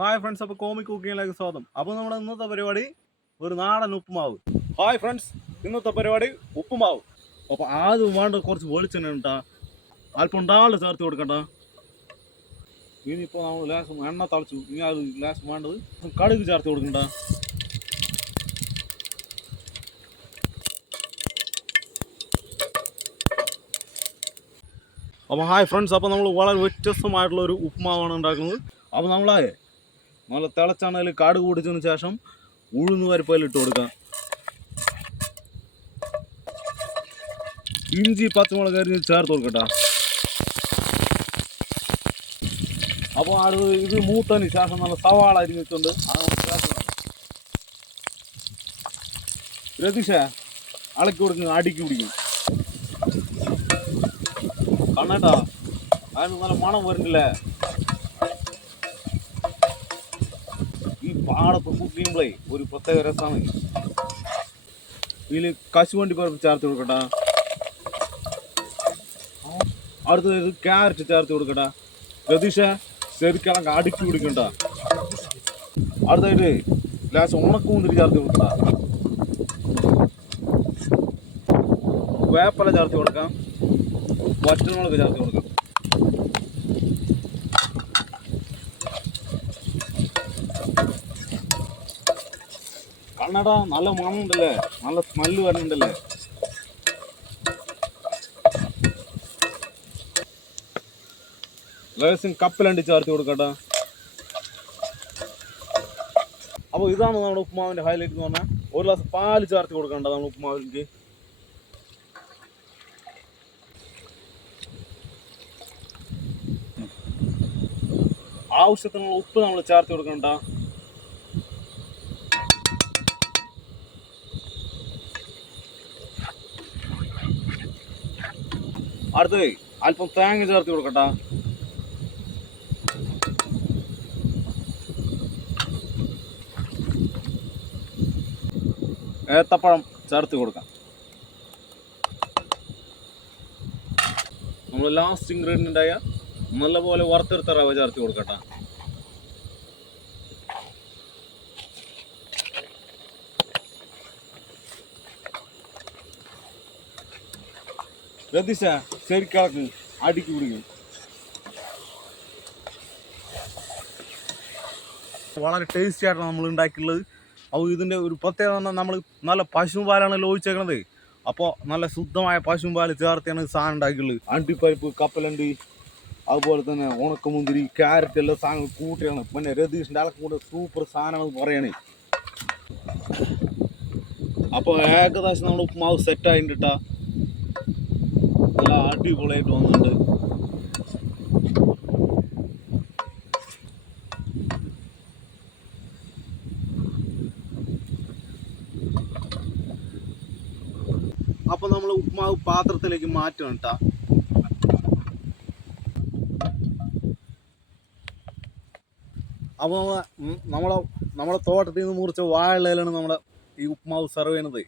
Hi friends അപ്പോൾ comic കുക്കിങ്ങിലേക്ക് സ്വാഗതം. അപ്പോൾ നമ്മുടെ ഇന്നത്തെ പരിപാടി ഒരു നാടൻ ഉപ്പുമാവ്. ഹായ് ഫ്രണ്ട്സ് ഇന്നത്തെ പരിപാടി ഉപ്പുമാവ്. അപ്പോൾ ആദ്യം വേണ്ട കുറച്ച് വെളിച്ചെണ്ണ ഉണ്ടാ അല്പം ഉണ്ടാൾ ചേർത്ത് കൊടുക്കണ്ട ഇനിയിപ്പോൾ നമ്മൾ ലാസ് എണ്ണ തളിച്ചു. ഇനി അത് ലാസ് വേണ്ടത് കടുക് ചേർത്ത് കൊടുക്കണ്ട. അപ്പോൾ ഹായ് ഫ്രണ്ട്സ് അപ്പോൾ നമ്മൾ വളരെ വ്യത്യസ്തമായിട്ടുള്ള ഒരു ഉപ്പുമാവാണ് ഉണ്ടാക്കുന്നത്. അപ്പോൾ നമ്മളെ നല്ല തിളച്ചാണേൽ കാട് കൂടിച്ചതിന് ശേഷം ഉഴുന്ന് പരിപ്പയിൽ ഇട്ട് കൊടുക്കാം ഇഞ്ചി പച്ചമുളക് അരിഞ്ഞ് ചേർത്ത് കൊടുക്കട്ടെ അപ്പോൾ അത് ഇത് മൂത്തതിന് ശേഷം നല്ല സവാള അരിഞ്ഞ് വെച്ചുകൊണ്ട് അത് നമുക്ക് ചേർത്ത് കൊടുക്കാം. രതീഷ അളക്കി കൊടുക്കും അടിക്കി പിടിക്കും കണ്ണേട്ടാ അതിന് നല്ല മണം വരുന്നില്ലേ പാടത്ത് കുക്കിയുമ്പോഴേ ഒരു പ്രത്യേക രസമാണ്. ഇതിൽ കശുവണ്ടി പരിപ്പ് ചേർത്ത് കൊടുക്കട്ടാ. അടുത്തത് ക്യാരറ്റ് ചേർത്ത് കൊടുക്കട്ടാ. രതീഷ ശരിക്കണക്ക് അടുക്കി പിടിക്കണ്ട. അടുത്തായിട്ട് ലാസ്റ്റ് ഉണക്കമുന്തിരി ചേർത്ത് കൊടുക്കട്ടാ. വേപ്പല ചേർത്ത് കൊടുക്കാം. വറ്റൽമുളക് ചേർത്ത് കൊടുക്കാം. കണ്ണട നല്ല മണമുണ്ടല്ലേ? നല്ല സ്മെല്ല് വരുന്നുണ്ടല്ലേ? ലേശം കപ്പലണ്ടി ചേർത്ത് കൊടുക്കട്ടെ. അപ്പോൾ ഇതാണ് നമ്മുടെ ഉപ്പുമാവിന്റെ ഹൈലൈറ്റ് എന്ന് പറഞ്ഞാൽ ഒരു ഗ്ലാസ് പാൽ ചേർത്ത് കൊടുക്കണ്ട നമ്മുടെ ഉപ്പുമാവിലേക്ക് ആവശ്യത്തിനുള്ള ഉപ്പ് നമ്മൾ ചേർത്ത് കൊടുക്കണ്ട. അടുത്തത് അല്പം തേങ്ങ ചേർത്ത് കൊടുക്കട്ടെ. ഏത്തപ്പഴം ചേർത്ത് കൊടുക്കാം. നമ്മൾ ലാസ്റ്റ് ഇൻഗ്രീഡിയന്റ് ആയ നല്ലപോലെ വറുത്തെടുത്ത റവ ചേർത്ത് കൊടുക്കട്ടെ. രതീഷ ശരിക്കിളക്ക് அடுக்கி விடுங்க വളരെ ടേസ്റ്റി ആയിട്ടാണ് നമ്മൾ ഉണ്ടാക്കിയുള്ളത്. അപ്പോൾ ഇതിന്റെ ഒരു പ്രത്യേകത പറഞ്ഞാൽ നമ്മൾ നല്ല പശുപാലാണ് ഒഴിച്ചേക്കണത്. അപ്പോൾ നല്ല ശുദ്ധമായ പശുപാൽ ചേർത്തിയാണ് സാധനം ഉണ്ടാക്കിയുള്ളത്. അണ്ടിപ്പരിപ്പ് കപ്പലണ്ടി അതുപോലെ തന്നെ ഉണക്കമുന്തിരി ക്യാരറ്റ് എല്ലാ സാധനങ്ങൾ കൂട്ടിയാണ്. പിന്നെ രതീഷിന്റെ ആൾക്ക് കൂടെ സൂപ്പർ സാധനങ്ങൾ പറയണേ. അപ്പോൾ ഏകദേശം നമ്മുടെ ഉപ്പുമാവ് സെറ്റ് ആയിട്ടാ നല്ല അടിപൊളിയായിട്ട് വന്നിട്ടുണ്ട്. അപ്പൊ നമ്മൾ ഉപ്പുമാവ് പാത്രത്തിലേക്ക് മാറ്റണം കേട്ടാ അപ്പോൾ നമ്മളെ നമ്മളെ തോട്ടത്തിൽ നിന്ന് മുറിച്ച വാഴയിലാണ് നമ്മുടെ ഈ ഉപ്മാവ് സെർവ് ചെയ്യണത്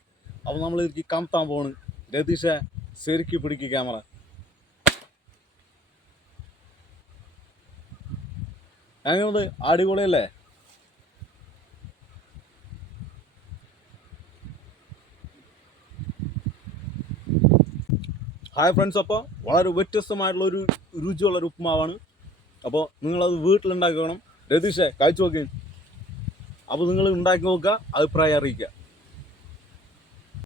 അപ്പോൾ നമ്മൾ ഇതിലേക്ക് കമത്താൻ പോണ് രതീഷ ശരിക്ക് പിടിക്ക് ക്യാമറ. എങ്ങനെയുണ്ട്? അടിപൊളിയല്ലേ? ഹായ് ഫ്രണ്ട്സ് അപ്പോൾ വളരെ വ്യത്യസ്തമായിട്ടുള്ള ഒരു രുചിയുള്ള ഒരു ഉപ്പുമാവാണ്. അപ്പോൾ നിങ്ങളത് വീട്ടിലുണ്ടാക്കി വേണം രതീഷേ കഴിച്ചു നോക്കി. അപ്പോൾ നിങ്ങൾ ഉണ്ടാക്കി നോക്കുക അഭിപ്രായം അറിയിക്കുക.